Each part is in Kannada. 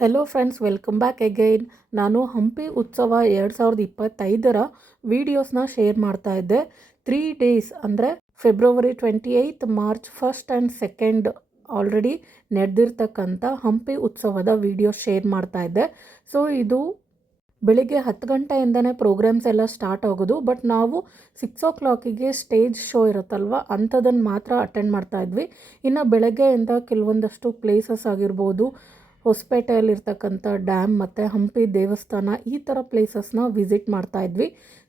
Hello friends, welcome back again. ನಾನು ಹಂಪಿ ಉತ್ಸವ 2025ರ ವೀಡಿಯೋಸ್ನ ಶೇರ್ ಮಾಡ್ತಾ ಇದ್ದೆ. 3 ಡೇಸ್ ಅಂದರೆ ಫೆಬ್ರವರಿ 28, ಮಾರ್ಚ್ 1 ಆ್ಯಂಡ್ 2 ಆಲ್ರೆಡಿ ನಡೆದಿರ್ತಕ್ಕಂಥ ಹಂಪಿ ಉತ್ಸವದ ವೀಡಿಯೋ ಶೇರ್ ಮಾಡ್ತಾ ಇದ್ದೆ. ಸೊ ಇದು ಬೆಳಿಗ್ಗೆ 10 ಗಂಟೆಯಿಂದನೇ ಪ್ರೋಗ್ರಾಮ್ಸ್ ಎಲ್ಲ ಸ್ಟಾರ್ಟ್ ಆಗೋದು. ಬಟ್ ನಾವು 6 o'clock ಸ್ಟೇಜ್ ಶೋ ಇರುತ್ತಲ್ವ, ಅಂಥದನ್ನು ಮಾತ್ರ ಅಟೆಂಡ್ ಮಾಡ್ತಾ ಇದ್ವಿ. ಇನ್ನು ಬೆಳಗ್ಗೆಯಿಂದ ಕೆಲವೊಂದಷ್ಟು ಪ್ಲೇಸಸ್ ಆಗಿರ್ಬೋದು, ಹೊಸಪೇಟೆಯಲ್ಲಿರ್ತಕ್ಕಂಥ ಡ್ಯಾಮ್ ಮತ್ತು ಹಂಪಿ ದೇವಸ್ಥಾನ, ಈ ಥರ ಪ್ಲೇಸಸ್ನ ವಿಸಿಟ್ ಮಾಡ್ತಾ ಇದ್ವಿ.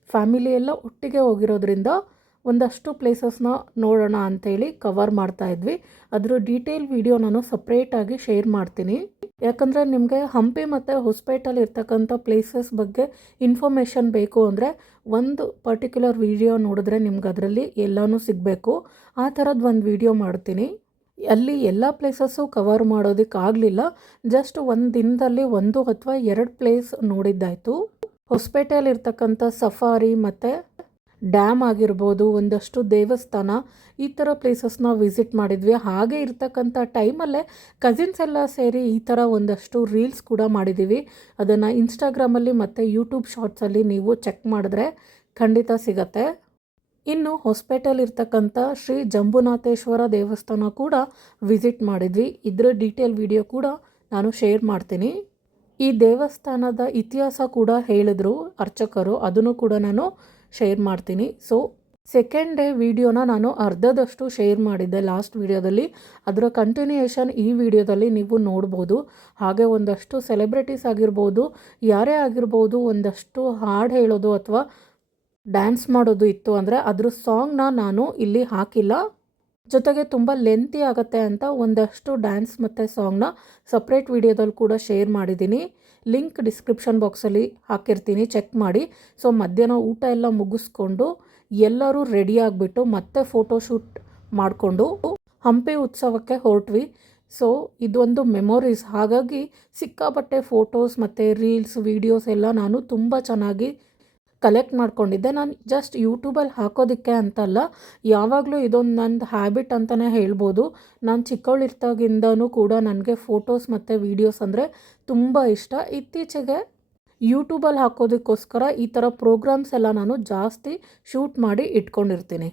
ಫ್ಯಾಮಿಲಿ ಎಲ್ಲ ಒಟ್ಟಿಗೆ ಹೋಗಿರೋದ್ರಿಂದ ಒಂದಷ್ಟು ಪ್ಲೇಸಸ್ನ ನೋಡೋಣ ಅಂಥೇಳಿ ಕವರ್ ಮಾಡ್ತಾ ಇದ್ವಿ. ಅದರ ಡೀಟೇಲ್ ವಿಡಿಯೋ ನಾನು ಸಪ್ರೇಟಾಗಿ ಶೇರ್ ಮಾಡ್ತೀನಿ. ಯಾಕಂದರೆ ನಿಮಗೆ ಹಂಪಿ ಮತ್ತು ಹೊಸಪೇಟೆಯಲ್ಲಿ ಇರ್ತಕ್ಕಂಥ ಪ್ಲೇಸಸ್ ಬಗ್ಗೆ ಇನ್ಫಾರ್ಮೇಷನ್ ಬೇಕು ಅಂದರೆ ಒಂದು ಪರ್ಟಿಕ್ಯುಲರ್ ವಿಡಿಯೋ ನೋಡಿದ್ರೆ ನಿಮ್ಗೆ ಅದರಲ್ಲಿ ಎಲ್ಲನೂ ಸಿಗಬೇಕು. ಆ ಥರದ್ದು ಒಂದು ವಿಡಿಯೋ ಮಾಡ್ತೀನಿ. ಅಲ್ಲಿ ಎಲ್ಲ ಪ್ಲೇಸಸ್ಸು ಕವರ್ ಮಾಡೋದಕ್ಕಾಗಲಿಲ್ಲ. ಜಸ್ಟ್ ಒಂದು ದಿನದಲ್ಲಿ 1 ಅಥವಾ 2 ಪ್ಲೇಸ್ ನೋಡಿದ್ದಾಯಿತು. ಹೊಸಪೇಟೆಯಲ್ಲಿರ್ತಕ್ಕಂಥ ಸಫಾರಿ ಮತ್ತು ಡ್ಯಾಮ್ ಆಗಿರ್ಬೋದು, ಒಂದಷ್ಟು ದೇವಸ್ಥಾನ, ಈ ಥರ ಪ್ಲೇಸಸ್ನ ವಿಸಿಟ್ ಮಾಡಿದ್ವಿ. ಹಾಗೆ ಇರ್ತಕ್ಕಂಥ ಟೈಮಲ್ಲೇ ಕಸಿನ್ಸ್ ಎಲ್ಲ ಸೇರಿ ಈ ಥರ ಒಂದಷ್ಟು ರೀಲ್ಸ್ ಕೂಡ ಮಾಡಿದ್ದೀವಿ. ಅದನ್ನು ಇನ್ಸ್ಟಾಗ್ರಾಮಲ್ಲಿ ಮತ್ತು ಯೂಟ್ಯೂಬ್ ಶಾರ್ಟ್ಸಲ್ಲಿ ನೀವು ಚೆಕ್ ಮಾಡಿದ್ರೆ ಖಂಡಿತ ಸಿಗತ್ತೆ. ಇನ್ನು ಹೊಸಪೇಟೆಯಲ್ಲಿರ್ತಕ್ಕಂಥ ಶ್ರೀ ಜಂಬುನಾಥೇಶ್ವರ ದೇವಸ್ಥಾನ ಕೂಡ ವಿಸಿಟ್ ಮಾಡಿದ್ವಿ. ಇದರ ಡೀಟೇಲ್ ವಿಡಿಯೋ ಕೂಡ ನಾನು ಶೇರ್ ಮಾಡ್ತೀನಿ. ಈ ದೇವಸ್ಥಾನದ ಇತಿಹಾಸ ಕೂಡ ಹೇಳಿದ್ರು ಅರ್ಚಕರು, ಅದನ್ನು ಕೂಡ ನಾನು ಶೇರ್ ಮಾಡ್ತೀನಿ. ಸೊ ಸೆಕೆಂಡ್ ಡೇ ವಿಡಿಯೋನ ನಾನು ಅರ್ಧದಷ್ಟು ಶೇರ್ ಮಾಡಿದ್ದೆ ಲಾಸ್ಟ್ ವಿಡಿಯೋದಲ್ಲಿ. ಅದರ ಕಂಟಿನ್ಯೂಯೇಷನ್ ಈ ವಿಡಿಯೋದಲ್ಲಿ ನೀವು ನೋಡ್ಬೋದು. ಹಾಗೆ ಒಂದಷ್ಟು ಸೆಲೆಬ್ರಿಟೀಸ್ ಆಗಿರ್ಬೋದು, ಯಾರೇ ಆಗಿರ್ಬೋದು, ಒಂದಷ್ಟು ಹಾಡು ಹೇಳೋದು ಅಥವಾ ಡ್ಯಾನ್ಸ್ ಮಾಡೋದು ಇತ್ತು ಅಂದರೆ ಅದ್ರ ಸಾಂಗ್ನ ನಾನು ಇಲ್ಲಿ ಹಾಕಿಲ್ಲ. ಜೊತೆಗೆ ತುಂಬ ಲೆಂತಿ ಆಗುತ್ತೆ ಅಂತ ಒಂದಷ್ಟು ಡ್ಯಾನ್ಸ್ ಮತ್ತು ಸಾಂಗ್ನ ಸಪ್ರೇಟ್ ವಿಡಿಯೋದಲ್ಲಿ ಕೂಡ ಶೇರ್ ಮಾಡಿದ್ದೀನಿ. ಲಿಂಕ್ ಡಿಸ್ಕ್ರಿಪ್ಷನ್ ಬಾಕ್ಸಲ್ಲಿ ಹಾಕಿರ್ತೀನಿ, ಚೆಕ್ ಮಾಡಿ. ಸೊ ಮಧ್ಯಾಹ್ನ ಊಟ ಎಲ್ಲ ಮುಗಿಸ್ಕೊಂಡು ಎಲ್ಲರೂ ರೆಡಿ ಆಗಿಬಿಟ್ಟು ಮತ್ತೆ ಫೋಟೋಶೂಟ್ ಮಾಡಿಕೊಂಡು ಹಂಪಿ ಉತ್ಸವಕ್ಕೆ ಹೊರಟ್ವಿ. ಸೊ ಇದೊಂದು ಮೆಮೊರೀಸ್. ಹಾಗಾಗಿ ಸಿಕ್ಕಾಪಟ್ಟೆ ಫೋಟೋಸ್ ಮತ್ತು ರೀಲ್ಸ್ ವೀಡಿಯೋಸ್ ಎಲ್ಲ ನಾನು ತುಂಬ ಚೆನ್ನಾಗಿ ಕಲೆಕ್ಟ್ ಮಾಡ್ಕೊಂಡಿದ್ದೆ. ನಾನು ಜಸ್ಟ್ ಯೂಟ್ಯೂಬಲ್ಲಿ ಹಾಕೋದಕ್ಕೆ ಅಂತಲ್ಲ, ಯಾವಾಗಲೂ ಇದೊಂದು ನಂದು ಹ್ಯಾಬಿಟ್ ಅಂತಲೇ ಹೇಳ್ಬೋದು. ನಾನು ಚಿಕ್ಕವಳಿರ್ತಾಗಿಂದನೂ ಕೂಡ ನನಗೆ ಫೋಟೋಸ್ ಮತ್ತು ವೀಡಿಯೋಸ್ ಅಂದರೆ ತುಂಬ ಇಷ್ಟ. ಇತ್ತೀಚೆಗೆ ಯೂಟ್ಯೂಬಲ್ಲಿ ಹಾಕೋದಕ್ಕೋಸ್ಕರ ಈ ಥರ ಪ್ರೋಗ್ರಾಮ್ಸ್ ಎಲ್ಲ ನಾನು ಜಾಸ್ತಿ ಶೂಟ್ ಮಾಡಿ ಇಟ್ಕೊಂಡಿರ್ತೀನಿ.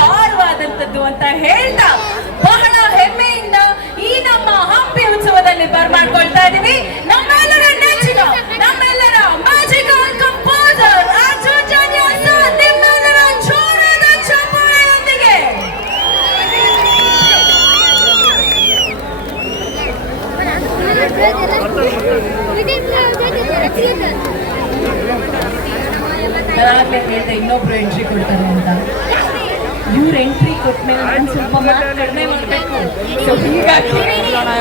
ಭಾರವಾದಂತದ್ದು ಅಂತ ಹೇಳ್ತಾ ಬಹಳ ಹೆಮ್ಮೆಯಿಂದ ಈ ನಮ್ಮ ಹಂಪಿ ಉತ್ಸವದಲ್ಲಿ ಬರ್ಮಾಡ್ಕೊಳ್ತಾ ಇದೀವಿ ನಮ್ಮೆಲ್ಲರ ನೆಚ್ಚಿನ ನಮ್ಮೆಲ್ಲರ ಮ್ಯಾಜಿಕಲ್ ಕಂಪೋಸರ್ ಅರ್ಜುನ್ ಸರ್ ನಿಮ್ಮೆಲ್ಲರ ಜೋರಾದ ಚಪ್ಪಾಳೆಯೊಂದಿಗೆ. ನಾನಾಗ್ಲೇ ಹೇಳಿದೆ ಇನ್ನೊಬ್ರು ಎಂಟ್ರಿ ಕೊಡ್ತಾರೆ ಅಂತ. ಇವ್ರು ಎಂಟ್ರಿ ಕೊಟ್ಮೇಲೆ ನಾನು ಸ್ವಲ್ಪ ಮಾತು ಕಡಿಮೆ ಮಾಡಬೇಕು. ಸೊ ಹೀಗಾಗಿ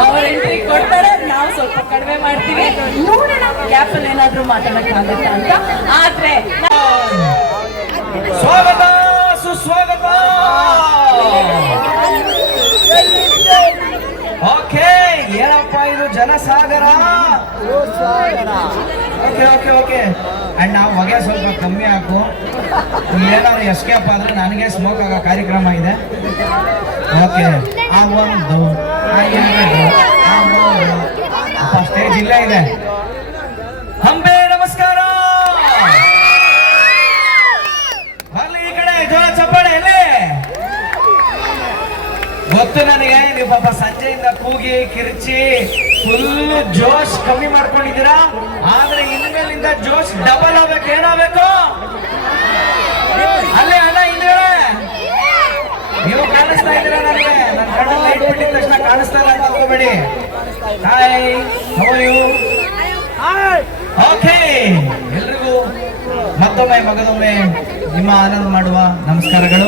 ಅವ್ರ ಎಂಟ್ರಿ ಕೊಡ್ತಾರೆ, ನಾವು ಸ್ವಲ್ಪ ಕಡಿಮೆ ಮಾಡ್ತೀವಿ. ನೋಡೋಣ ಗ್ಯಾಪಲ್ಲಿ ಏನಾದ್ರೂ ಮಾತಾಡಕ್ಕಾಗತ್ತಾ ಅಂತ. ಆದ್ರೆ ಸ್ವಾಗತ ಸುಸ್ವಾಗತ. ಓಕೆ, ಏನಪ್ಪ ಇದು ಜನಸಾಗರ. ಓಕೆ ಓಕೆ ಓಕೆ ಅಂಡ್ ನಾವು ಹೊಗೆ ಸ್ವಲ್ಪ ಕಮ್ಮಿ ಹಾಕು. ಏನಾದ್ರು ಎಸ್ಕೇಪ್ ಆದ್ರೆ ನನಗೆ ಸ್ಮೋಕ್ ಆಗೋ ಕಾರ್ಯಕ್ರಮ ಇದೆ. ಓಕೆ, ಆ ಒಂದು ಆ ಎರಡು ಆ ಮೂರು ಸ್ಟೇಜ್ ಇಲ್ಲೇ ಇದೆ. ಹಂಪೆ ನಮಸ್ಕಾರ. ಬರ್ಲಿ ಈ ಕಡೆ, ಜೋರ ಚಪ್ಪಾಳೆ ಎಲ್ಲಿ. ಗೊತ್ತು ನನಗೆ ನೀವು ಪಾಪ ಸಂಜೆಯಿಂದ ಕೂಗಿ ಕಿರ್ಚಿ ಫುಲ್ ಜೋಶ್ ಕಮ್ಮಿ ಮಾಡ್ಕೊಂಡಿದ್ದೀರಾ. ಆದ್ರೆ ಇನ್ಮೇಲಿಂದ ಜೋಶ್ ಡಬಲ್ ಆಗ್ಬೇಕು. ಏನಾಗಬೇಕು ಅಲ್ಲೇ ಅಣ್ಣ ಹಿಂದ್ಗಡೆ ನೀವು ಕಾಣಿಸ್ತಾ ಇದ್ದೀರಾ ನನಗೆ. ನನ್ನ ಕಣ್ಣಲ್ಲಿ ಲೈಟ್ ಬಿಟ್ಟಿದ ತಕ್ಷಣ ಕಾಣಿಸ್ತಾ ಇಲ್ಲ ಅಂತ ಹೋಗಬೇಡಿ. Hi, how are you? Okay, ಎಲ್ರಿಗೂ ಮತ್ತೊಮ್ಮೆ ಮಗದೊಮ್ಮೆ ನಿಮ್ಮ ಆನಂದ ಮಾಡುವ ನಮಸ್ಕಾರಗಳು.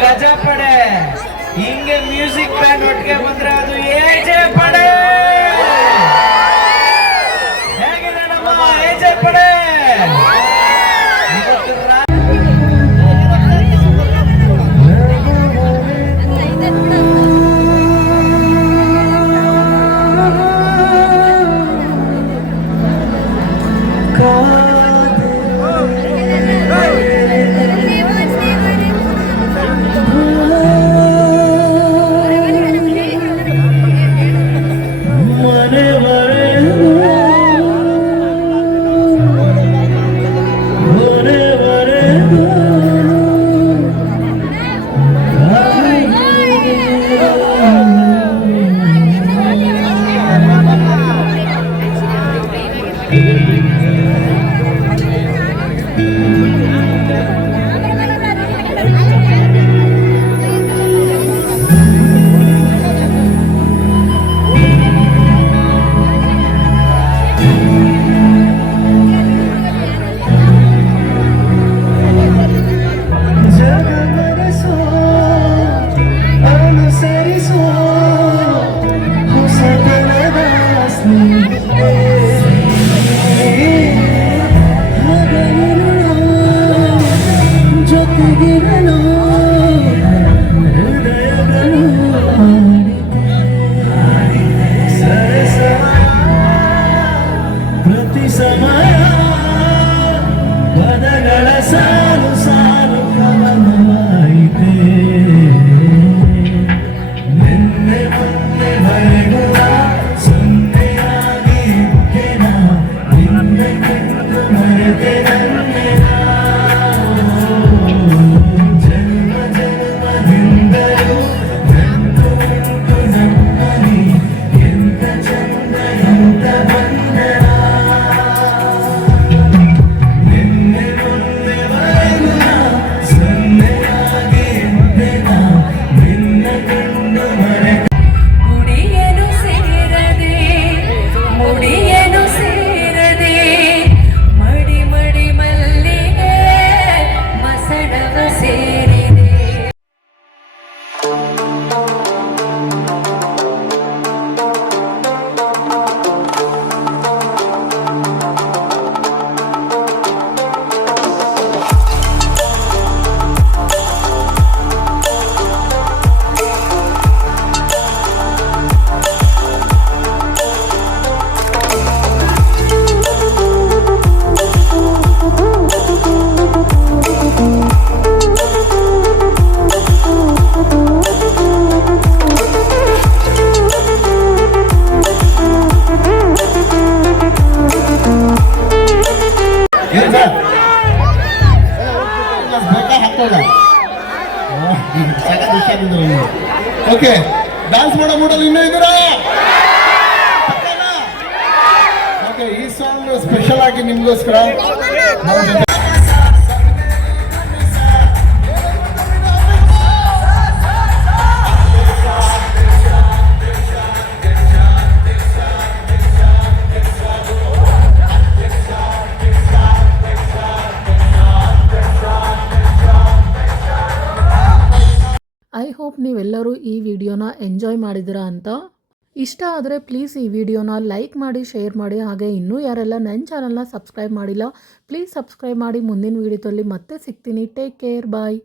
ಗಜಪಡೆ ಹಿಂಗೆ ಮ್ಯೂಸಿಕ್ ಬ್ಯಾಂಡ್ ಒಟ್ಟಿಗೆ ಬಂದ್ರೆ ಅದು ಏಜೆ ಪಡೆ. ಹೇಗಿದೆ ನಮ್ಮ ಏಜೆ ಪಡೆ? ಜಗಮನಸೋ ಅನುಸರಿಸೋ ಹೊಸತನದ ಸ್ನೇಹಿತೆ ಹಗಲಿರುಳು ಜೊತೆಗಿರಲು ಹೃದಯಗಳು ಸರಸ ಪ್ರತಿ ಸಮಯ ಪದಗಳ ಸಾಲು ಸಾಲು ಕವನವಾಯಿತೆ ನಿನ್ನೆ ಮೊನ್ನೆ ಮರೆಗುವ ಸೊನ್ನೆಯಾಗಿ ಇದ್ದೆನ ನಿನ್ನೆ ಕಂಡು ಮರೆತೆ ನನ್ನೆನ ಜನ್ಮ ಜನ್ಮದಿಂದಲೂ ನಂದು ಉಂಟು ನಮ್ಮನಿ ಎಂತ ಚಂದ ಎಂತ ಬಂಧನ ನಿನ್ನೆ ಮೊನ್ನೆ ಮರೆಗುವ ಸೊನ್ನೆಯಾಗಿ ಇದ್ದೆನ ನಿನ್ನ ಕಂಡು ಮರೆತೆ ಗುಡಿಯನು ಸೇರದೆ ಮುಡಿಯನು ಸೇರದೆ ಮಡಿ ಮಡಿ ಮಲ್ಲಿಗೆ ಮಸಣವ ಸೇರಿದೆ. ಓಕೆ ಡ್ಯಾನ್ಸ್ ಮಾಡೋ ಮೂಡಲ್ಲಿ ಇನ್ನೂ ಇದ್ದೀರಾ? ಓಕೆ ಈ ಸಾಂಗ್ ಸ್ಪೆಷಲ್ ಆಗಿ ನಿಮ್ಗೋಸ್ಕರ ನಮ್ಮ ಜೊತೆ ಐ ಹೋಪ್ ನೀವೆಲ್ಲರೂ ಈ ವಿಡಿಯೋನ ಎಂಜಾಯ್ ಮಾಡಿದ್ದೀರಾ ಅಂತ. ಇಷ್ಟ ಆದರೆ ಪ್ಲೀಸ್ ಈ ವಿಡಿಯೋನ ಲೈಕ್ ಮಾಡಿ, ಶೇರ್ ಮಾಡಿ. ಹಾಗೆ ಇನ್ನೂ ಯಾರೆಲ್ಲ ನನ್ನ ಚಾನಲ್ನ ಸಬ್ಸ್ಕ್ರೈಬ್ ಮಾಡಿಲ್ಲ ಪ್ಲೀಸ್ ಸಬ್ಸ್ಕ್ರೈಬ್ ಮಾಡಿ. ಮುಂದಿನ ವಿಡಿಯೋದಲ್ಲಿ ಮತ್ತೆ ಸಿಗ್ತೀನಿ. ಟೇಕ್ ಕೇರ್, ಬಾಯ್.